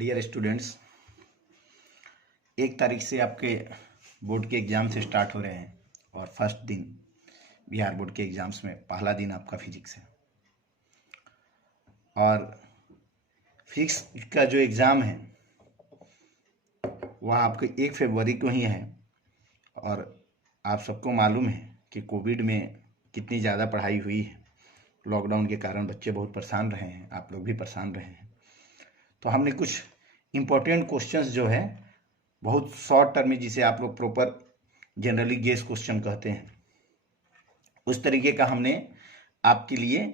Dear students, 1 तारीख से आपके बोर्ड के एग्ज़ाम से स्टार्ट हो रहे हैं और फर्स्ट दिन बिहार बोर्ड के एग्ज़ाम्स में पहला दिन आपका फिजिक्स है। और फिजिक्स का जो एग्ज़ाम है वह आपके 1 फरवरी को ही है। और आप सबको मालूम है कि कोविड में कितनी ज़्यादा पढ़ाई हुई है। लॉकडाउन के कारण बच्चे बहुत परेशान रहे हैं, आप लोग भी परेशान रहे हैं। तो हमने कुछ इम्पोर्टेंट क्वेश्चंस जो है बहुत शॉर्ट टर्म में, जिसे आप लोग प्रॉपर जनरली गेस क्वेश्चन कहते हैं, उस तरीके का हमने आपके लिए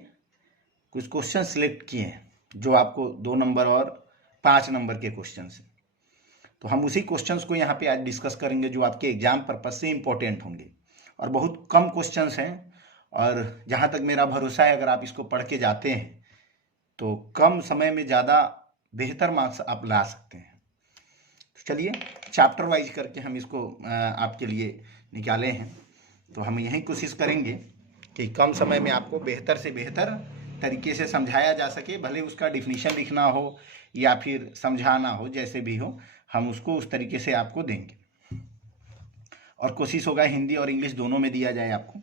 कुछ क्वेश्चन सिलेक्ट किए हैं जो आपको 2 नंबर और 5 नंबर के क्वेश्चन हैं। तो हम उसी क्वेश्चंस को यहाँ पे आज डिस्कस करेंगे जो आपके एग्जाम पर्पज से इम्पोर्टेंट होंगे। और बहुत कम क्वेश्चंस हैं और जहाँ तक मेरा भरोसा है अगर आप इसको पढ़ के जाते हैं तो कम समय में ज़्यादा बेहतर मार्क्स आप ला सकते हैं। तो चलिए चैप्टर वाइज करके हम इसको आपके लिए निकाले हैं। तो हम यही कोशिश करेंगे कि कम समय में आपको बेहतर से बेहतर तरीके से समझाया जा सके, भले उसका डिफिनीशन लिखना हो या फिर समझाना हो, जैसे भी हो हम उसको उस तरीके से आपको देंगे। और कोशिश होगा हिंदी और इंग्लिश दोनों में दिया जाए आपको।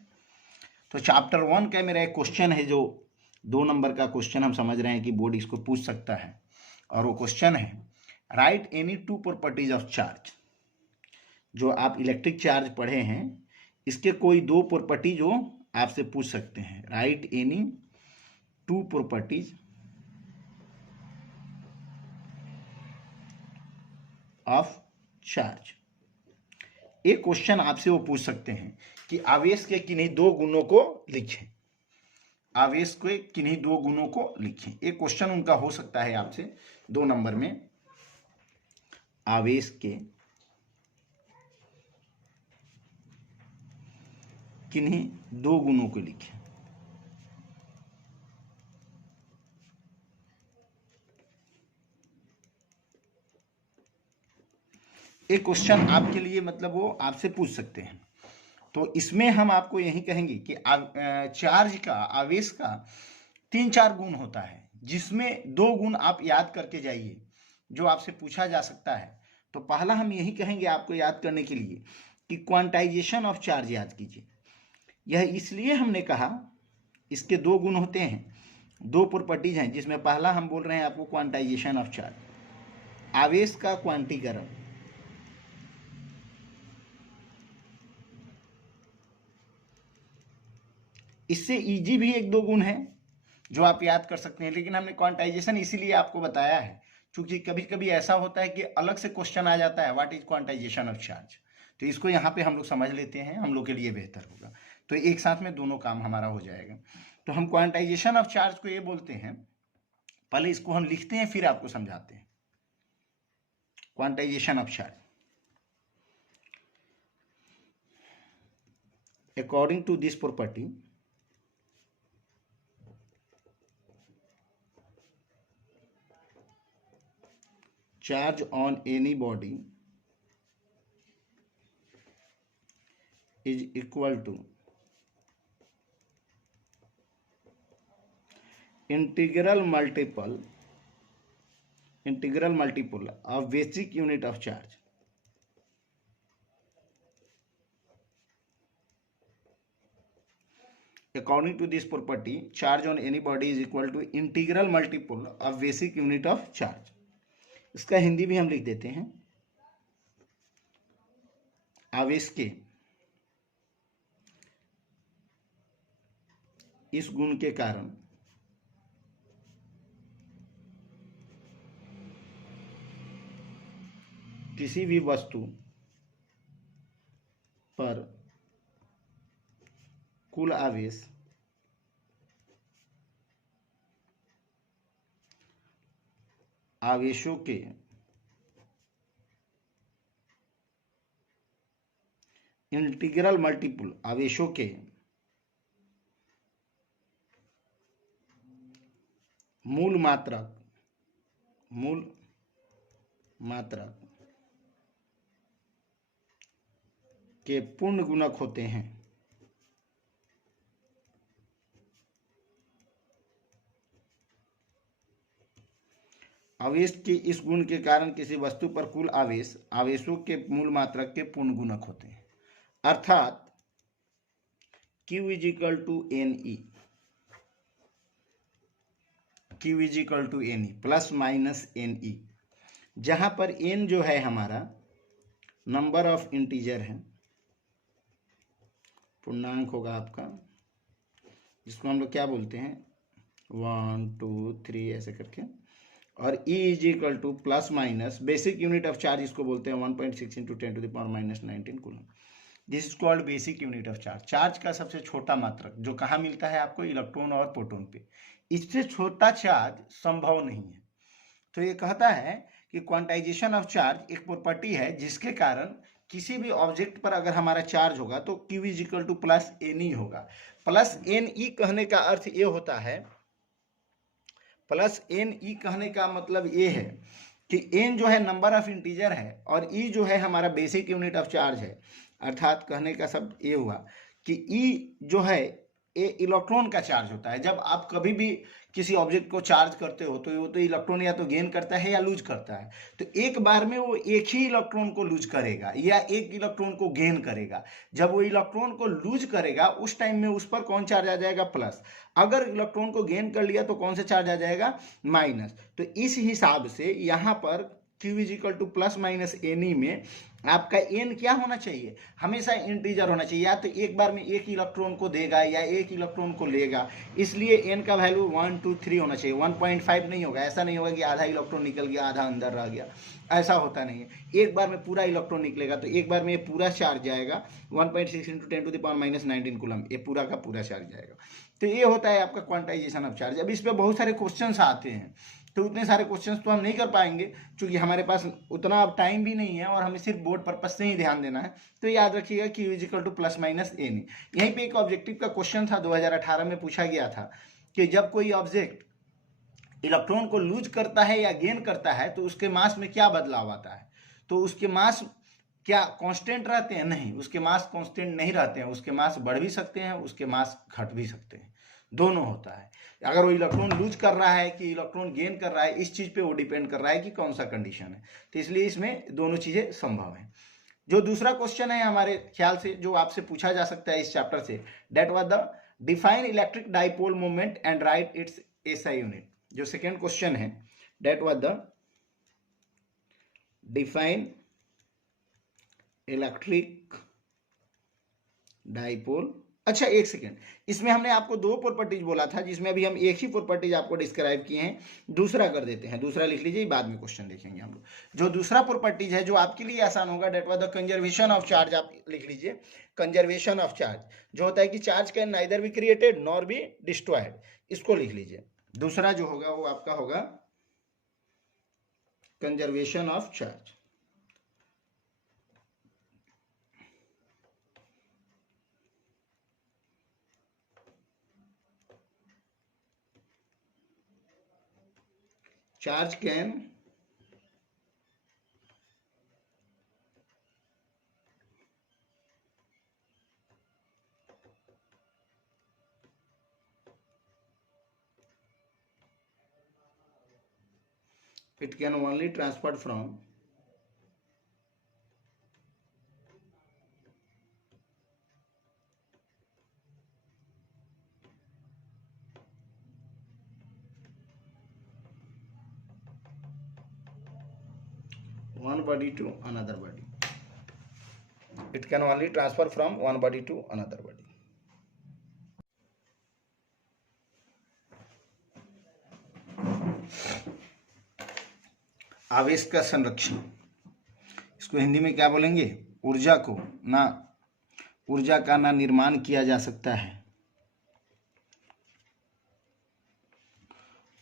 तो चैप्टर 1 का मेरा एक क्वेश्चन है जो 2 नंबर का क्वेश्चन हम समझ रहे हैं कि बोर्ड इसको पूछ सकता है। और वो क्वेश्चन है right any 2 properties of charge. जो आप इलेक्ट्रिक चार्ज पढ़े हैं इसके कोई 2 प्रॉपर्टी जो आपसे पूछ सकते हैं। Right any 2 properties of charge. एक क्वेश्चन आपसे वो पूछ सकते हैं कि आवेश के किन्हीं 2 गुणों को लिखें। आवेश के किन्हीं 2 गुणों को लिखें। एक क्वेश्चन उनका हो सकता है आपसे 2 नंबर में, आवेश के किन्हीं 2 गुणों को लिखें। एक क्वेश्चन आपके लिए मतलब वो आपसे पूछ सकते हैं। तो इसमें हम आपको यही कहेंगे कि चार्ज का, आवेश का 3-4 गुण होता है, जिसमें 2 गुण आप याद करके जाइए जो आपसे पूछा जा सकता है। तो पहला हम यही कहेंगे आपको याद करने के लिए कि क्वांटाइजेशन ऑफ चार्ज याद कीजिए। यह इसलिए हमने कहा इसके 2 गुण होते हैं, 2 प्रॉपर्टीज हैं, जिसमें पहला हम बोल रहे हैं आपको क्वांटाइजेशन ऑफ चार्ज, आवेश का क्वांटीकरण। इससे इजी भी 1-2 गुण है जो आप याद कर सकते हैं, लेकिन हमने क्वांटाइजेशन इसीलिए आपको बताया है क्योंकि कभी कभी ऐसा होता है कि अलग से क्वेश्चन आ जाता है what is quantization of charge. तो इसको यहाँ पे हम लोग समझ लेते हैं, हम लोग के लिए बेहतर होगा। तो एक साथ में दोनों काम हमारा हो जाएगा। तो हम क्वांटाइजेशन ऑफ चार्ज को ये बोलते हैं, पहले इसको हम लिखते हैं फिर आपको समझाते हैं। Quantization of charge, according to this property, charge on any body is equal to integral multiple of basic unit of charge. According to this property, charge on any body is equal to integral multiple of basic unit of charge. इसका हिंदी भी हम लिख देते हैं, आवेश के इस गुण के कारण किसी भी वस्तु पर कुल आवेश आवेशों के इंटीग्रल मल्टीपल, आवेशों के मूल मात्रक के पूर्ण गुणक होते हैं। आवेश के इस गुण के कारण किसी वस्तु पर कुल आवेश आवेशों के मूल मात्रक के पूर्ण गुणक होते हैं, अर्थात Q is equal to N E, Q is equal to N E plus minus N E, जहां पर n जो है हमारा नंबर ऑफ इंटीजर है, पूर्णांक होगा आपका, जिसको हम लोग क्या बोलते हैं 1 2 3 ऐसे करके, और E is equal to plus minus basic unit of charge, इसको बोलते हैं 1.6 into 10 to the power minus 19 coulomb. This is called basic unit of charge. Charge का सबसे छोटा मात्रक जो कहाँ मिलता है आपको, इलेक्ट्रॉन और प्रोटॉन पे। इससे छोटा चार्ज संभव नहीं है। तो ये कहता है कि क्वांटाइजेशन ऑफ चार्ज एक प्रॉपर्टी है जिसके कारण किसी भी ऑब्जेक्ट पर अगर हमारा चार्ज होगा तो Q is equal to plus n e होगा। प्लस एन ई कहने का अर्थ ये होता है, प्लस एन ई कहने का मतलब ये है कि एन जो है नंबर ऑफ इंटीजर है और ई जो है हमारा बेसिक यूनिट ऑफ चार्ज है। अर्थात कहने का शब्द ये हुआ कि ई जो है ये इलेक्ट्रॉन का चार्ज होता है। जब आप कभी भी किसी ऑब्जेक्ट को चार्ज करते हो तो वो तो इलेक्ट्रॉन या तो गेन करता है या लूज करता है। तो एक बार में वो एक ही इलेक्ट्रॉन को लूज करेगा या एक इलेक्ट्रॉन को गेन करेगा। जब वो इलेक्ट्रॉन को लूज करेगा उस टाइम में उस पर कौन चार्ज आ जाएगा, प्लस। अगर इलेक्ट्रॉन को गेन कर लिया तो कौन सा चार्ज आ जाएगा, माइनस। तो इस हिसाब से यहाँ पर Q is equal to plus minus N E में आपका n क्या होना चाहिए, हमेशा इंटीजर होना चाहिए। या तो एक बार में एक इलेक्ट्रॉन को देगा या एक इलेक्ट्रॉन को लेगा, इसलिए n का वैल्यू 1 2 3 होना चाहिए, 1.5 नहीं होगा। ऐसा नहीं होगा कि आधा इलेक्ट्रॉन निकल गया आधा अंदर रह गया, ऐसा होता नहीं है। एक बार में पूरा इलेक्ट्रॉन निकलेगा तो एक बार में ये पूरा चार्ज जाएगा 1.6 into 10 to the power minus 19 coulomb, ये पूरा का पूरा चार्ज जाएगा। तो ये होता है आपका क्वांटाइजेशन ऑफ चार्ज। अब इस पर बहुत सारे क्वेश्चन आते हैं, तो उतने सारे क्वेश्चंस तो हम नहीं कर पाएंगे क्योंकि हमारे पास उतना अब टाइम भी नहीं है और हमें सिर्फ बोर्ड पर्पज से ही ध्यान देना है। तो याद रखिएगा Q is equal to plus minus N. यहीं पे एक ऑब्जेक्टिव का क्वेश्चन था 2018 में पूछा गया था कि जब कोई ऑब्जेक्ट इलेक्ट्रॉन को लूज करता है या गेन करता है तो उसके मास में क्या बदलाव आता है। तो उसके मास क्या कांस्टेंट रहते हैं, नहीं, उसके मास कांस्टेंट नहीं रहते हैं। उसके मास बढ़ भी सकते हैं, उसके मास घट भी सकते हैं, दोनों होता है। अगर वो इलेक्ट्रॉन लूज कर रहा है कि इलेक्ट्रॉन गेन कर रहा है, इस चीज पे वो डिपेंड कर रहा है कि कौन सा कंडीशन है। तो इसलिए इसमें दोनों चीजें संभव है। जो दूसरा क्वेश्चन है हमारे ख्याल से जो आपसे पूछा जा सकता है इस चैप्टर से, that was the define electric dipole moment and write its SI unit. जो सेकेंड क्वेश्चन है, that was the define electric dipole. अच्छा एक सेकेंड, इसमें हमने आपको दो प्रॉपर्टीज बोला था जिसमें अभी हम एक ही प्रॉपर्टीज आपको डिस्क्राइब किए हैं। दूसरा कर देते हैं, दूसरा लिख लीजिए, बाद में क्वेश्चन देखेंगे हम लोग। जो दूसरा प्रॉपर्टीज है जो आपके लिए आसान होगा, that was the conservation of charge. आप लिख लीजिए कंजर्वेशन ऑफ चार्ज, जो होता है कि charge can neither be created nor be destroyed, इसको लिख लीजिए। दूसरा जो होगा वो आपका होगा conservation of charge. Charge can it can only transferred from one body to another body. It can only transfer from one body to another body. आवेश का संरक्षण, इसको हिंदी में क्या बोलेंगे, ऊर्जा को ना, ऊर्जा का ना निर्माण किया जा सकता है,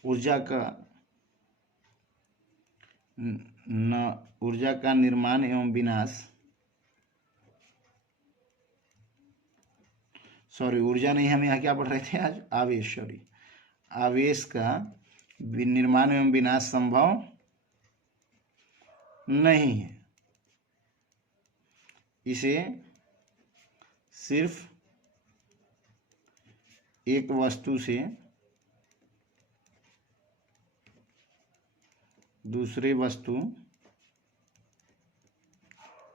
ऊर्जा का न ऊर्जा का निर्माण एवं विनाश, सॉरी ऊर्जा नहीं, हम यहाँ क्या पढ़ रहे थे आज, आवेश, सॉरी, आवेश का निर्माण एवं विनाश संभव नहीं है। इसे सिर्फ एक वस्तु से दूसरे वस्तु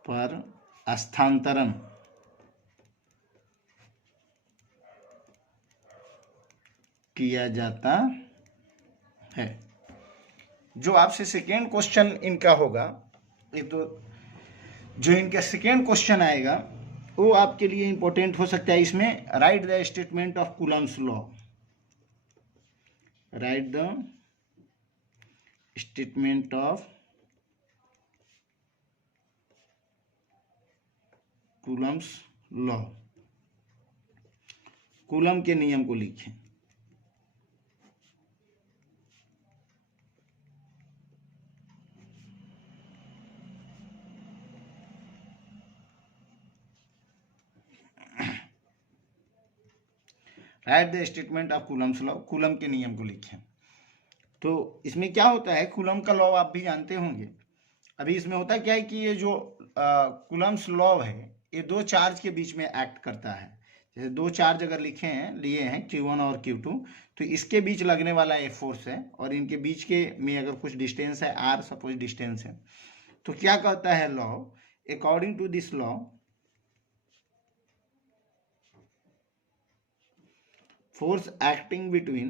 पर स्थानांतरण किया जाता है। जो आपसे सेकेंड क्वेश्चन इनका होगा, ये तो जो इनका सेकेंड क्वेश्चन आएगा वो आपके लिए इंपॉर्टेंट हो सकता है। इसमें right the statement of Coulomb's law, right the statement of Coulomb's law, coulomb के नियम को लिखें। Right the statement of Coulomb's law, coulomb के नियम को लिखें। तो इसमें क्या होता है, कूलम का लॉ आप भी जानते होंगे। अभी इसमें होता क्या है कि ये जो कूलम्स लॉ है ये दो चार्ज के बीच में एक्ट करता है। जैसे दो चार्ज अगर लिखे हैं, लिए हैं Q1 और Q2, तो इसके बीच लगने वाला एक फोर्स है और इनके बीच के में अगर कुछ डिस्टेंस है r, सपोज डिस्टेंस है, तो क्या कहता है law, according to this law force acting between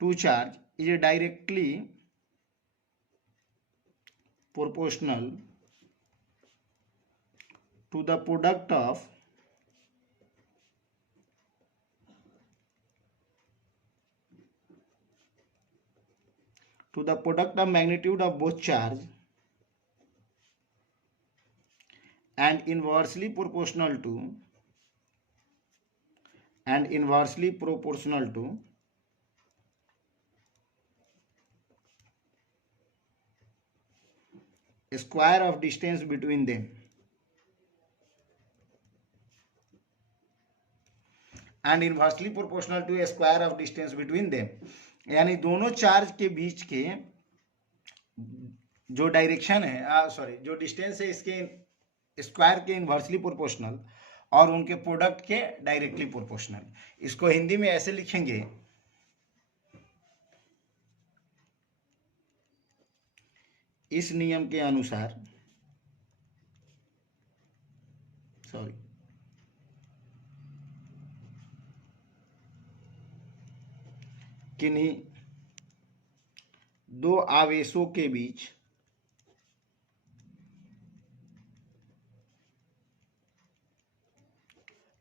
two charge is directly proportional to the product of magnitude of both charge and inversely proportional to square of distance between them, and inversely proportional to a square of distance between them, यानी दोनों charge के बीच के जो direction है, जो distance है, इसके square के इन्वर्सली प्रोपोर्शनल और उनके प्रोडक्ट के डायरेक्टली प्रोपोर्शनल। इसको हिंदी में ऐसे लिखेंगे, इस नियम के अनुसार, किन्हीं दो आवेशों के बीच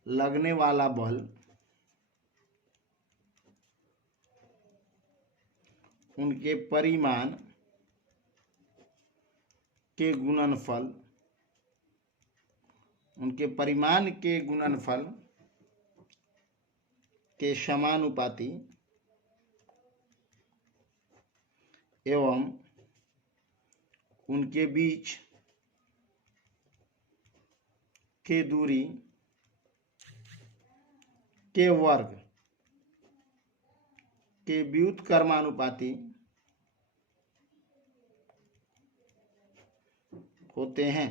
लगने वाला बल उनके परिमाण के गुणनफल के समानुपाती एवं उनके बीच के दूरी के वर्ग के व्युत्क्रमानुपाती होते हैं।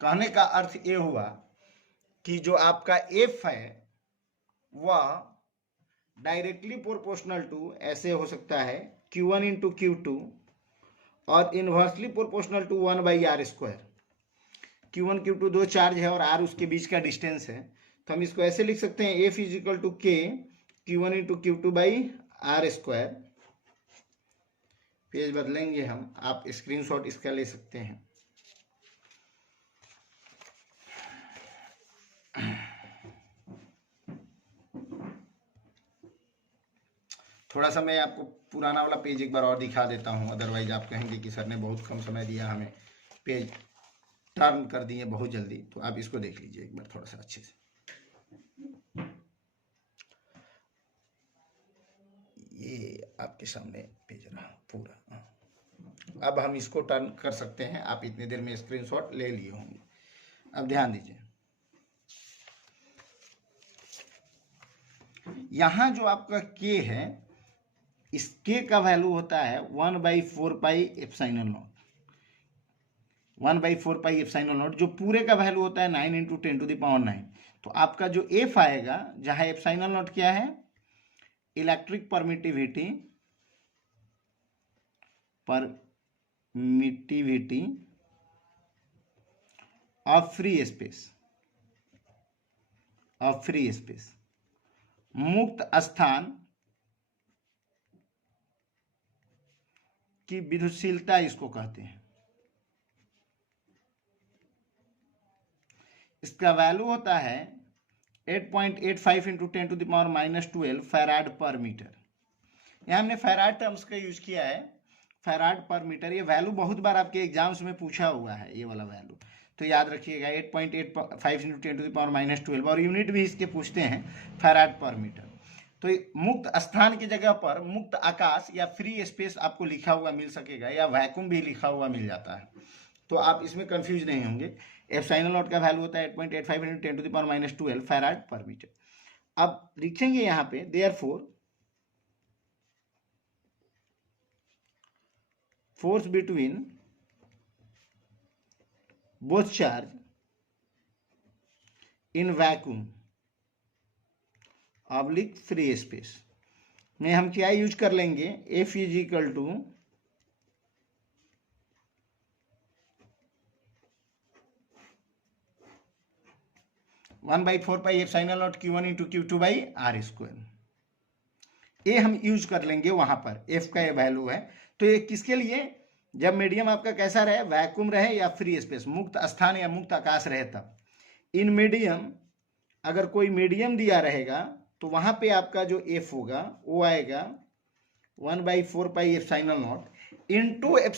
कहने का अर्थ ये हुआ कि जो आपका F है वह डायरेक्टली प्रोपोर्शनल टू ऐसे हो सकता है Q1 इंटू Q2 और inversely proportional to 1/r²। Q1 Q2 दो चार्ज है और r उसके बीच का डिस्टेंस है, तो हम इसको ऐसे लिख सकते हैं F is equal to K Q1 into Q2/r²। Page बदलेंगे हम, आप स्क्रीनशॉट इसका ले सकते हैं। थोड़ा सा मैं आपको पुराना वाला पेज एक बार और दिखा देता हूँ, अदरवाइज आप कहेंगे कि सर ने बहुत कम समय दिया हमें, पेज टर्न कर दिए बहुत जल्दी। तो आप इसको देख लीजिए एक बार थोड़ा सा अच्छे से। ये आपके सामने पेज रहा पूरा। अब हम इसको टर्न कर सकते हैं, आप इतनी देर में स्क्रीनशॉट ले लिए होंगे। अब ध्यान दीजिए, यहां जो आपका K है, इस K का वैल्यू होता है 1/4 पाई एप्सिलॉन नॉट। 1/4πε0, जो पूरे का वैल्यू होता है 9 × 10⁹। तो आपका जो एफ आएगा, जहां ε0 क्या है, electric permittivity of free space, मुक्त स्थान की विद्युतशीलता इसको कहते हैं। इसका वैल्यू होता है 8.85 × 10⁻⁻12 फैराड पर मीटर। यहाँ हमने फैराड टर्म्स का यूज किया है, फैराड पर मीटर। ये वैल्यू बहुत बार आपके एग्जाम्स में पूछा हुआ है, ये वाला वैल्यू, तो याद रखिएगा 8.85 × 10⁻⁻12, और यूनिट भी इसके पूछते हैं, फैराड पर मीटर। तो मुक्त स्थान की जगह पर मुक्त आकाश या फ्री स्पेस आपको लिखा हुआ मिल सकेगा, या वैक्यूम भी लिखा हुआ मिल जाता है, तो आप इसमें कंफ्यूज नहीं होंगे। ε0 का वैल्यू होता है 8.85 × 10⁻⁻12 फैराड पर मीटर। अब लिखेंगे यहाँ पे therefore force between both charge in vacuum oblique free space में हम क्या यूज कर लेंगे, F = 1/4πε0 Q1 × Q2/r²। ये हम यूज कर लेंगे वहां पर, F का ये वैल्यू है। तो ये किसके लिए, जब मीडियम आपका कैसा रहे, वैक्यूम रहे या फ्री स्पेस, मुक्त स्थान या मुक्त आकाश रहे तब। इन मीडियम, अगर कोई मीडियम दिया रहेगा तो वहां पे आपका जो F होगा वो आएगा 1/4πε0 इंटू εr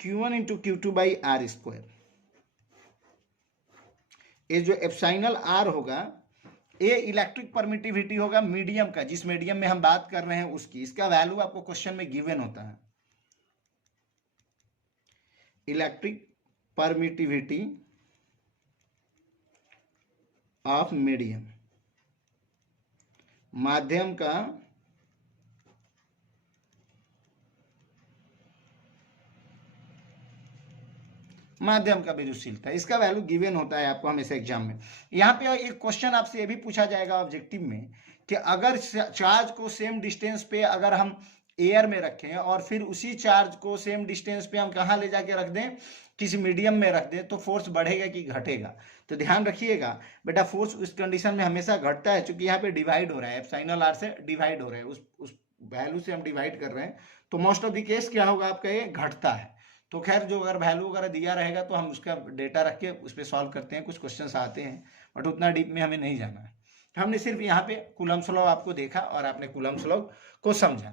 Q1 × Q2/r²। ये जो εr होगा, ये इलेक्ट्रिक परमिटिविटी होगा मीडियम का, जिस मीडियम में हम बात कर रहे हैं उसकी। इसका वैल्यू आपको क्वेश्चन में गिवन होता है, इलेक्ट्रिक परमिटिविटी ऑफ मीडियम, माध्यम का विद्युतशीलता, इसका वैल्यू गिवन होता है आपको हमेशा एग्जाम में। यहाँ पे एक क्वेश्चन आपसे ये भी पूछा जाएगा ऑब्जेक्टिव में कि अगर चार्ज को सेम डिस्टेंस पे अगर हम एयर में रखें और फिर उसी चार्ज को सेम डिस्टेंस पे हम कहाँ ले जाके रख दें, किसी मीडियम में रख दें, तो फोर्स बढ़ेगा कि घटेगा। तो ध्यान रखिएगा बेटा, फोर्स उस कंडीशन में हमेशा घटता है, क्योंकि यहाँ पे डिवाइड हो रहा है, ε0r से डिवाइड हो रहा है, उस वैल्यू से हम डिवाइड कर रहे हैं, तो मोस्ट ऑफ द केस क्या होगा आपका, ये घटता है। तो खैर, जो अगर वैल्यू वगैरह दिया रहेगा तो हम उसका डेटा रख के उस पर सॉल्व करते हैं, कुछ क्वेश्चंस आते हैं, बट उतना डीप में हमें नहीं जाना है। हमने सिर्फ यहाँ पे कूलम्ब्स लॉ आपको देखा और आपने कूलम्ब्स लॉ को समझा।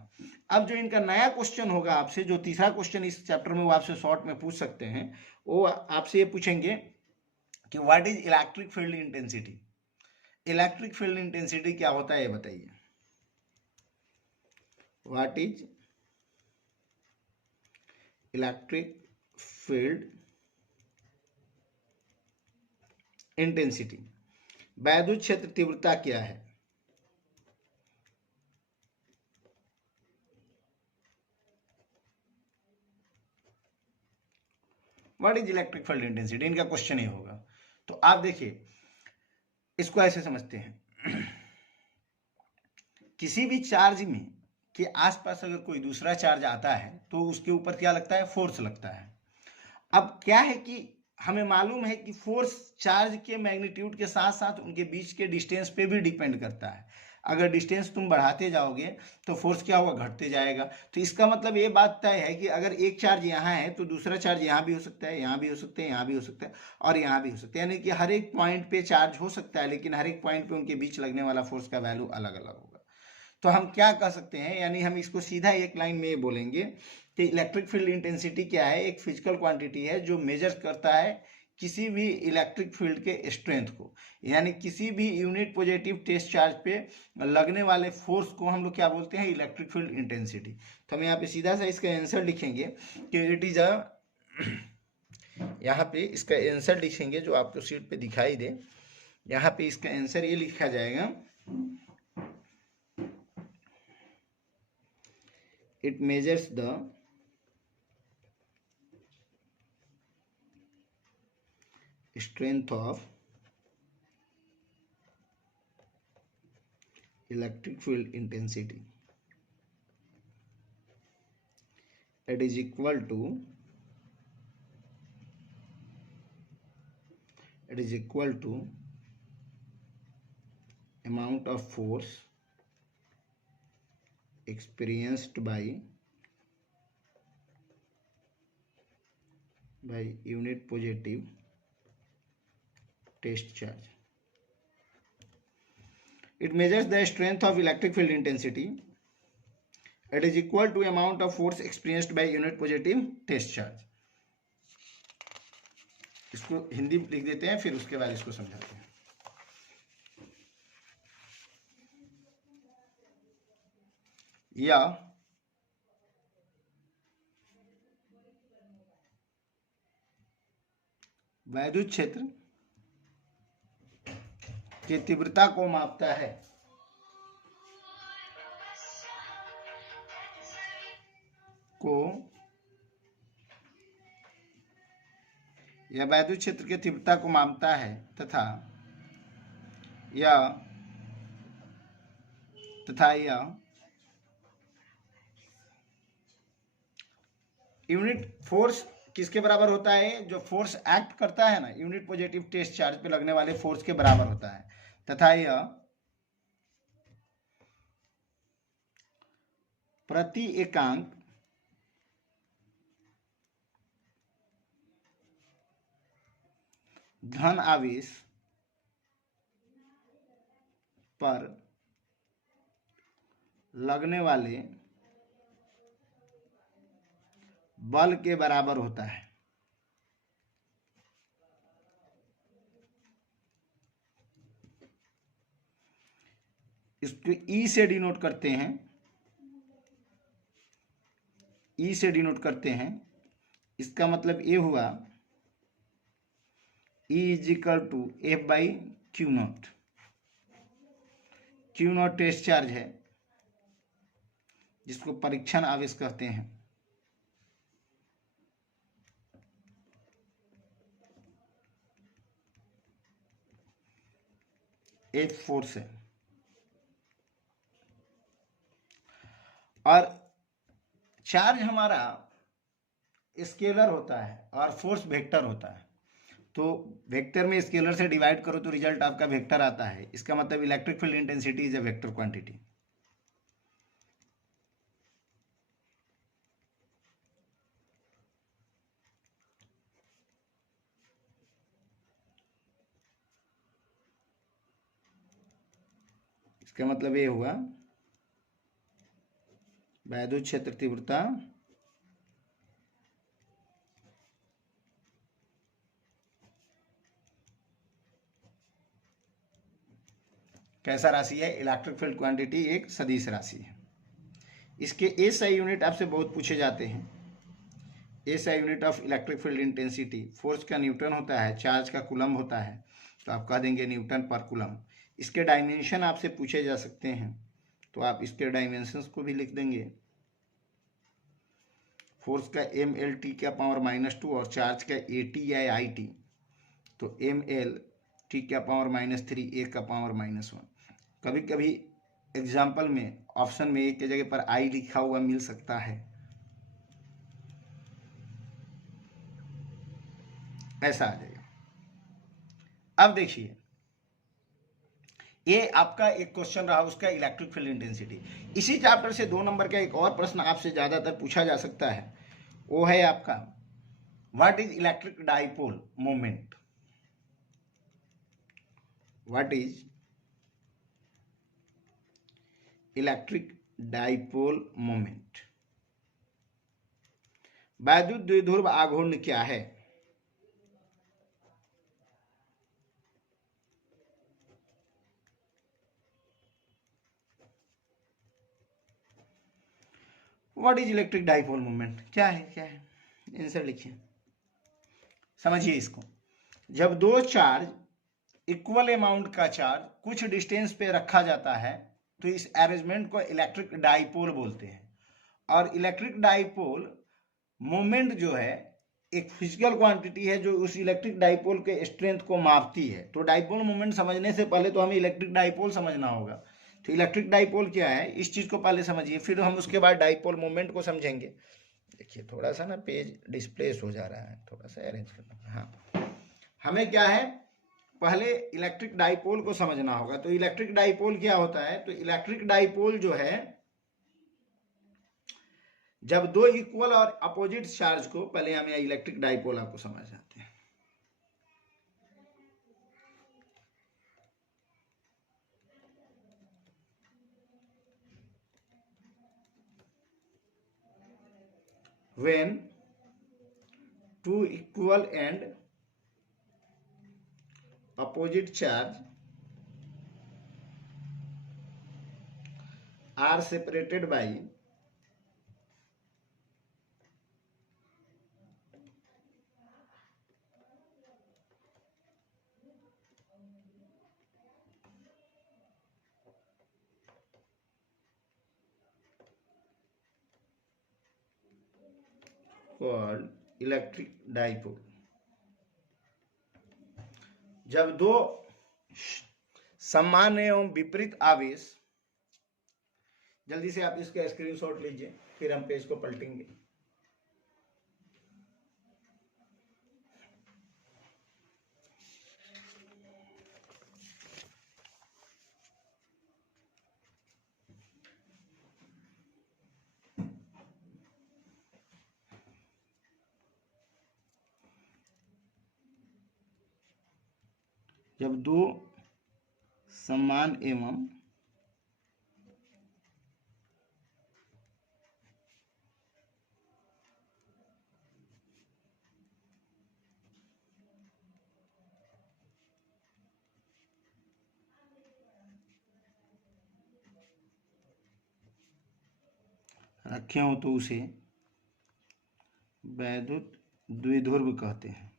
अब जो इनका नया क्वेश्चन होगा आपसे, जो तीसरा क्वेश्चन इस चैप्टर में वो आपसे शॉर्ट में पूछ सकते हैं, वो आपसे ये पूछेंगे कि what is electric field intensity. Electric field intensity क्या होता है ये बताइए। What is electric field intensity, वैद्युत क्षेत्र तीव्रता क्या है। What is electric field intensity, इनका क्वेश्चन ये होगा। तो आप देखिए, इसको ऐसे समझते हैं, किसी भी चार्ज में के आसपास अगर कोई दूसरा चार्ज आता है तो उसके ऊपर क्या लगता है, फोर्स लगता है। अब क्या है कि हमें मालूम है कि फोर्स चार्ज के मैग्नीट्यूड के साथ साथ उनके बीच के डिस्टेंस पे भी डिपेंड करता है। अगर डिस्टेंस तुम बढ़ाते जाओगे तो फोर्स क्या होगा, घटते जाएगा। तो इसका मतलब ये बात तय है कि अगर एक चार्ज यहाँ है तो दूसरा चार्ज यहाँ भी हो सकता है, यहाँ भी हो सकता है, यहाँ भी हो सकता है, और यहाँ भी हो सकता है। यानी कि हर एक पॉइंट पे चार्ज हो सकता है, लेकिन हर एक पॉइंट पे उनके बीच लगने वाला फोर्स का वैल्यू अलग अलग होगा। तो हम क्या कह सकते हैं, यानी हम इसको सीधा एक लाइन में बोलेंगे कि इलेक्ट्रिक फील्ड इंटेंसिटी क्या है, एक फिजिकल क्वांटिटी है जो मेजर करता है किसी भी इलेक्ट्रिक फील्ड के स्ट्रेंथ को। यानी किसी भी यूनिट पॉजिटिव टेस्ट चार्ज पे लगने वाले फोर्स को हम लोग क्या बोलते हैं, इलेक्ट्रिक फील्ड इंटेंसिटी। तो हम यहाँ पे सीधा सा इसका आंसर लिखेंगे कि इट इज अ, यहाँ पे इसका आंसर लिखेंगे जो आपको शीट पे दिखाई दे। यहाँ पे इसका आंसर ये लिखा जाएगा, it measures the strength of electric field intensity. It is equal to amount of force experienced by unit positive test charge. It measures the strength of electric field intensity. It is equal to amount of force experienced by unit positive test charge. इसको हिंदी लिख देते हैं, फिर उसके बाद इसको समझाते हैं. या वैद्युत क्षेत्र की तीव्रता को मापता है. यह वैद्युत क्षेत्र की तीव्रता को मापता है तथा यह यूनिट फोर्स किसके बराबर होता है? जो फोर्स एक्ट करता है ना यूनिट पॉजिटिव टेस्ट चार्ज पे लगने वाले फोर्स के बराबर होता है तथा यह प्रति एकांक धन आवेश पर लगने वाले बल के बराबर होता है. इसको ई से डिनोट करते हैं. इसका मतलब ये हुआ E is equal to F by Q naught. Q naught test charge है जिसको परीक्षण आवेश कहते हैं. एक फोर्स है और चार्ज हमारा स्केलर होता है और फोर्स वेक्टर होता है. तो वेक्टर में स्केलर से डिवाइड करो तो रिजल्ट आपका वेक्टर आता है. इसका मतलब electric field intensity is a vector quantity. इसका मतलब ये हुआ वैद्युत क्षेत्र तीव्रता कैसा राशि है? इलेक्ट्रिक फील्ड क्वांटिटी एक सदिश राशि है. इसके एसआई यूनिट आपसे बहुत पूछे जाते हैं. SI unit of electric field intensity force का न्यूटन होता है, चार्ज का कूलम होता है, तो आप कह देंगे न्यूटन पर कूलम. इसके डायमेंशन आपसे पूछे जा सकते हैं तो आप इसके डायमेंशंस को भी लिख देंगे. फोर्स का एम एल टी का पावर -2 और चार्ज का ए टी या आई टी, तो एम एल टी का पावर -3 ए का पावर -1. कभी कभी एग्जाम्पल में ऑप्शन में एक के जगह पर आई लिखा हुआ मिल सकता है, ऐसा आ जाएगा. अब देखिए ये आपका एक क्वेश्चन रहा उसका इलेक्ट्रिक फील्ड इंटेंसिटी. इसी चैप्टर से 2 नंबर का एक और प्रश्न आपसे ज्यादातर पूछा जा सकता है. वो है आपका what is electric dipole moment. What is electric dipole moment. वैद्युत द्विध्रुव आघूर्ण क्या है? What is electric dipole moment क्या है? आंसर लिखिए, समझिए इसको. जब दो चार्ज इक्वल अमाउंट का चार्ज कुछ डिस्टेंस पे रखा जाता है तो इस अरेंजमेंट को इलेक्ट्रिक डाइपोल बोलते हैं. और इलेक्ट्रिक डाइपोल मोमेंट जो है एक फिजिकल क्वांटिटी है जो उस इलेक्ट्रिक डाइपोल के स्ट्रेंथ को मापती है। तो डाइपोल मोमेंट समझने से पहले तो हमें इलेक्ट्रिक डाइपोल समझना होगा। तो इलेक्ट्रिक डाइपोल क्या है, इस चीज को पहले समझिए, फिर हम उसके बाद डाइपोल मोमेंट को समझेंगे। देखिए थोड़ा सा ना पेज डिस्प्लेस हो जा रहा है, थोड़ा सा अरेंज करना। हाँ, हमें क्या है, पहले इलेक्ट्रिक डाइपोल को समझना होगा। तो इलेक्ट्रिक डाइपोल क्या होता है, तो इलेक्ट्रिक डाइपोल जो है जब दो इक्वल और अपोजिट चार्ज को, पहले हम इलेक्ट्रिक डाइपोल आपको समझ आते हैं। when two equal and opposite charge are separated by called electric dipole. जब दो समान एवं विपरीत आवेश, जल्दी से आप इसका स्क्रीनशॉट लीजिए, फिर हम पेज को पलटेंगे। जब दो समान एवं रखे हो तो उसे वैद्युत द्विध्रुव कहते हैं।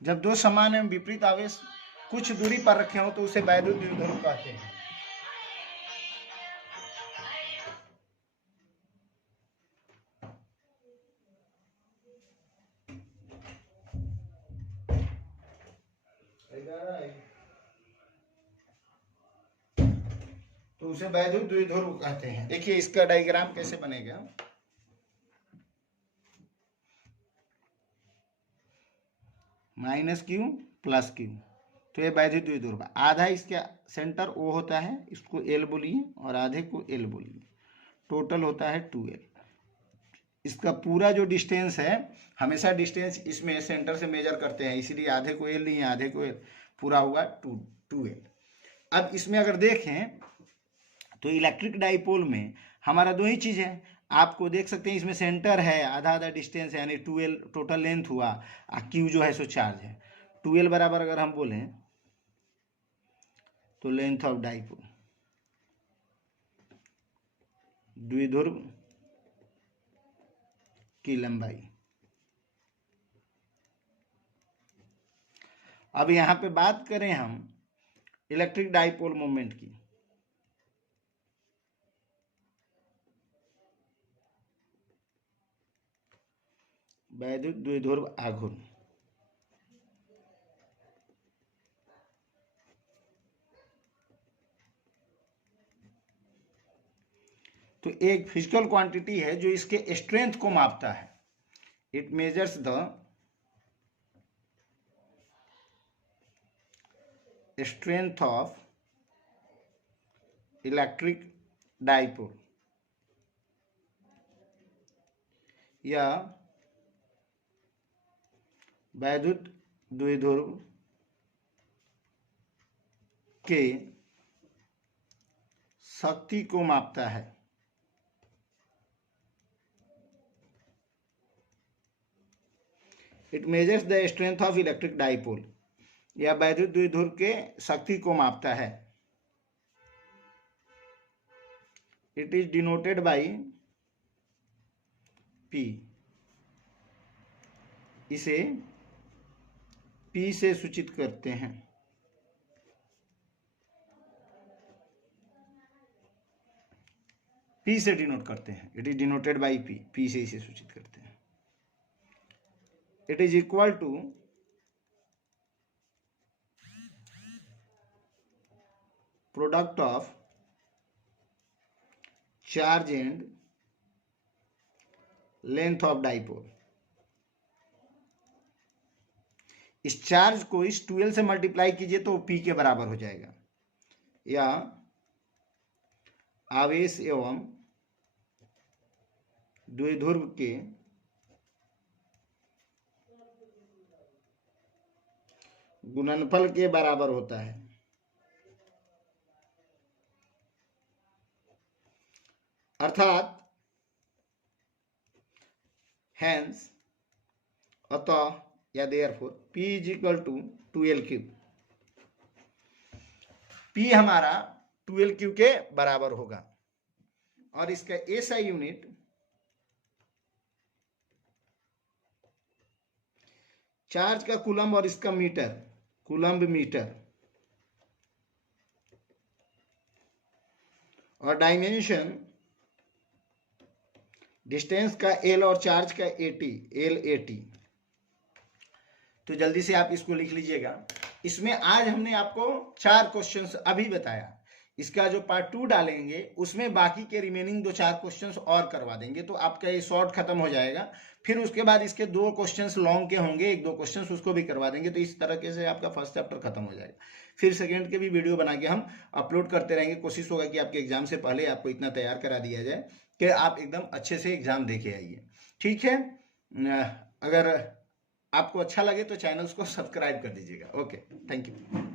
जब दो समान एवं विपरीत आवेश कुछ दूरी पर रखे हो तो उसे वैद्युत द्विध्रुव कहते हैं। तो उसे वैद्युत द्विध्रुव कहते हैं। देखिए इसका डायग्राम कैसे बनेगा, माइनस क्यू प्लस क्यू, तो ये वैद्युत द्विध्रुव। आधा इसका सेंटर ओ होता है, इसको एल बोलिए, और आधे को एल बोलिए, टोटल होता है 2l। इसका पूरा जो डिस्टेंस है, हमेशा डिस्टेंस इसमें सेंटर से मेजर करते हैं, इसीलिए आधे को एल लिए, आधे को एल, पूरा हुआ 2l। अब इसमें अगर देखें तो इलेक्ट्रिक डाइपोल में हमारा दो ही चीज है, आपको देख सकते हैं इसमें सेंटर है, आधा आधा डिस्टेंस है, यानी 2l टोटल लेंथ हुआ, क्यू जो है सो चार्ज है। 2l बराबर अगर हम बोलें तो लेंथ ऑफ डाइपोल, द्विध्रुव की लंबाई। अब यहां पे बात करें हम इलेक्ट्रिक डाइपोल मोमेंट की, वैद्युत द्विध्रुव आघूर्ण। तो एक फिजिकल क्वांटिटी है जो इसके स्ट्रेंथ को मापता है। It measures the strength of electric dipole या वैद्युत द्विध्रुव के शक्ति को मापता है। It measures the strength of electric dipole या वैद्युत द्विध्रुव के शक्ति को मापता है। It is denoted by P, इसे P से सूचित करते हैं। P से डिनोट करते हैं, it is denoted by P, P से इसे सूचित करते हैं। It is equal to product of charge and length of dipole. इस चार्ज को इस 12 से मल्टीप्लाई कीजिए तो P के बराबर हो जाएगा, या आवेश एवं द्विध्रुव के गुणनफल के बराबर होता है। अर्थात हैंस अतः या therefore P is equal to 2L3। P हमारा 12Q के बराबर होगा और इसका SI यूनिट चार्ज का कूलम्ब और इसका मीटर, कूलम्ब मीटर, और डायमेंशन डिस्टेंस का L और चार्ज का AT, LAT। तो जल्दी से आप इसको लिख लीजिएगा। इसमें आज हमने आपको 4 क्वेश्चंस अभी बताया, इसका जो पार्ट 2 डालेंगे उसमें बाकी के रिमेनिंग 2-4 क्वेश्चंस और करवा देंगे, तो आपका ये शॉर्ट खत्म हो जाएगा। फिर उसके बाद इसके 2 क्वेश्चंस लॉन्ग के होंगे, 1-2 क्वेश्चंस उसको भी करवा देंगे, तो इस तरीके से आपका फर्स्ट चैप्टर खत्म हो जाएगा। फिर सेकेंड के भी वीडियो बना के हम अपलोड करते रहेंगे। कोशिश होगा कि आपके एग्जाम से पहले आपको इतना तैयार करा दिया जाए कि आप एकदम अच्छे से एग्जाम दे के आइए। ठीक है, अगर आपको अच्छा लगे तो चैनल्स को सब्सक्राइब कर दीजिएगा। Okay, thank you.